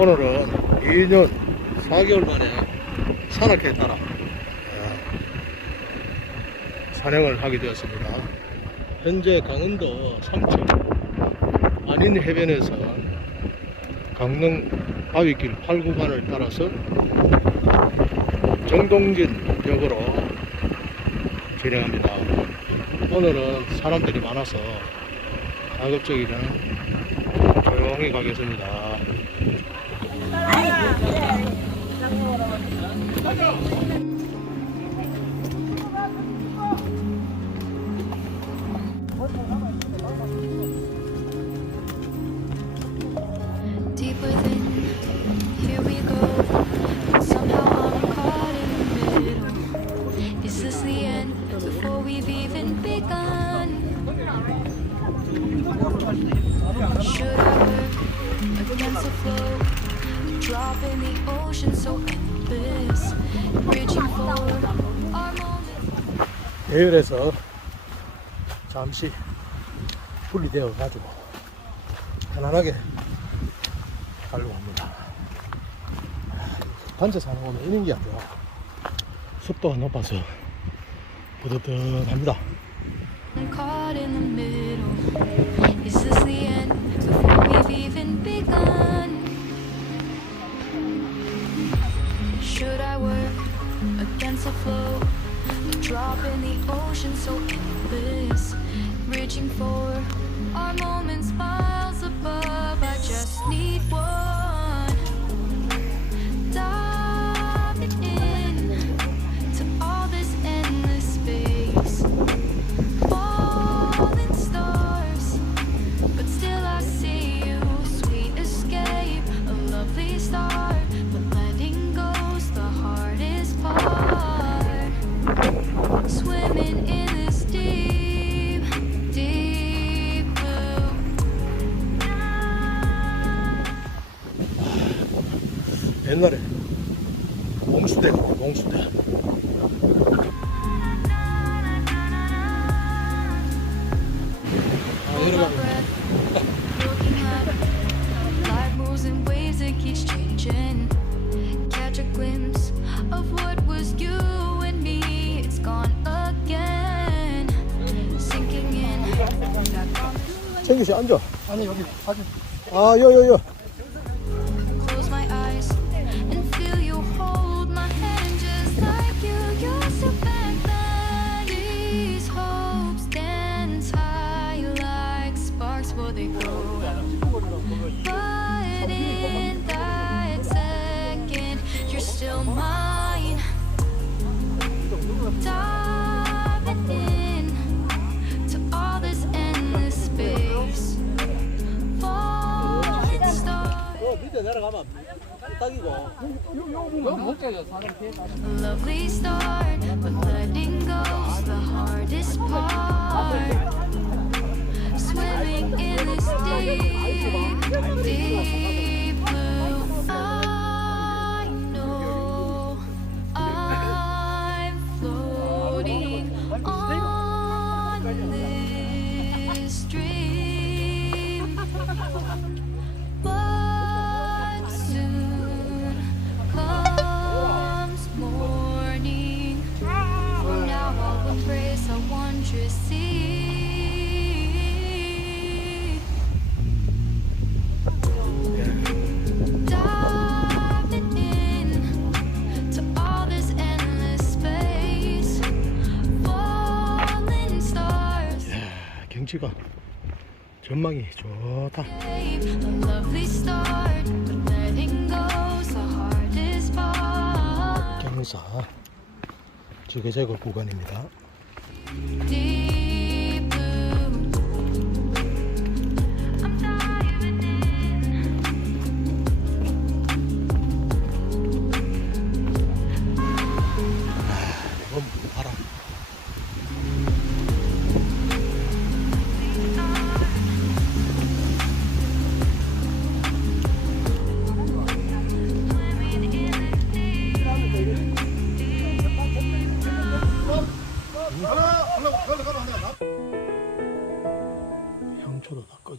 오늘은 2년 4개월 만에 산악회에 따라 예, 산행을 하게 되었습니다. 현재 강원도 삼척 안인 해변에서 강릉 바위길 8구간을 따라서 정동진 역으로 진행합니다. 오늘은 사람들이 많아서 가급적이면 조용히 가겠습니다. Should I work against the flow? Drop in the ocean so 대열에서 잠시 분리되어 가지고 편안하게 가려고 합니다. 단체 사는 오면 이런 게 아니라 습도가 높아서 부득득합니다. Flow? A drop in the ocean so endless. Reaching for our moments miles above. I just need one. 옛날에 몽수대가 몽수대. 아, Hold my 내려가면 breath, looking at life moves in waves that keeps changing. Catch a glimpse of what was you and me. It's gone again, sinking in. Back on 챙규 씨 앉아. 아니 여기 사진. 아, 여, 여, 여. still mine. Diving in to all this endless space. Falling stars. 저 밑에 내려가면 딱이고. A lovely start, but letting go's the hardest part. Swimming in this deep, deep 경치가 전망이 좋다. 경사 지게제거 구간입니다.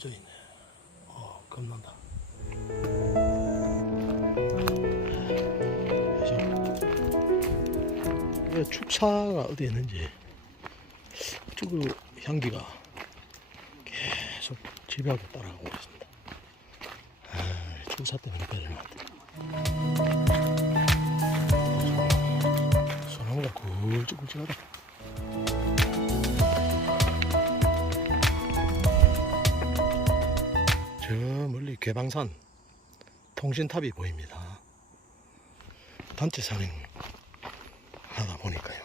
꺼져 있네. 어, 겁난다. 그죠? 축사가 어디에 있는지 쪽으로 향기가 계속 지배하고 따라가고 있습니다. 아, 축사 때문에 배를 만든 어, 소나무가 굵직굵직하다. 괴방산 통신탑이 보입니다. 단체 산행 하다 보니까요.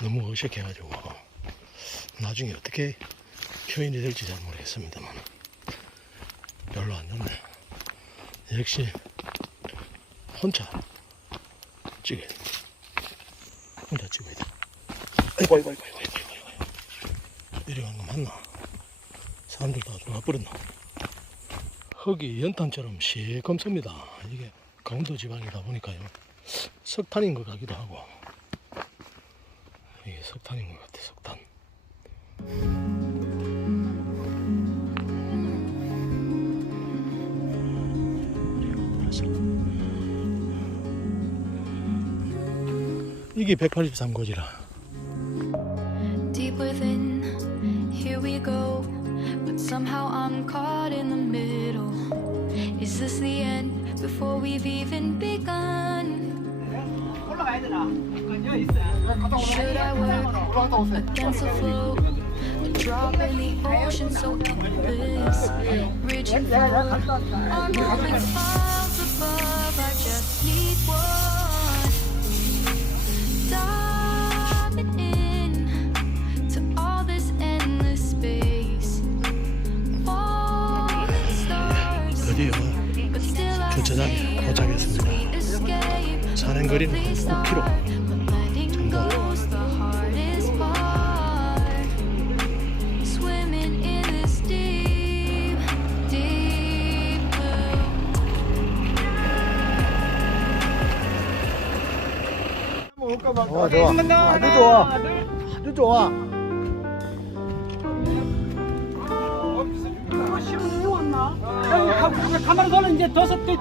너무 어색해가지고 나중에 어떻게 표현이 될지 잘 모르겠습니다만 별로 안 좋네. 역시 혼자 찍어야 돼. 혼자 찍어야 돼. 아이고 아이고 아이고 아이고 아이고 아이고 내려간 거 맞나? 사람들 다 들어가 버렸나? 흙이 연탄처럼 시커멓습니다. 이게 강원도 지방이다 보니까요. 석탄인 것 같기도 하고. 이게 석탄인 것 같아, 석탄. 이게 183고지라. but somehow I'm caught in the middle. Is this the end before we've even begun? Should I work a dance afloat? A drop in the ocean so endless. Bridge and. I'm hoping far. 거리는 Please 9km. But letting go's the hardest part. Swimming in this deep, deep blue. 어, 좋아. 아주 좋아. 아주 좋아. 가만히 돌아 이제 도서 때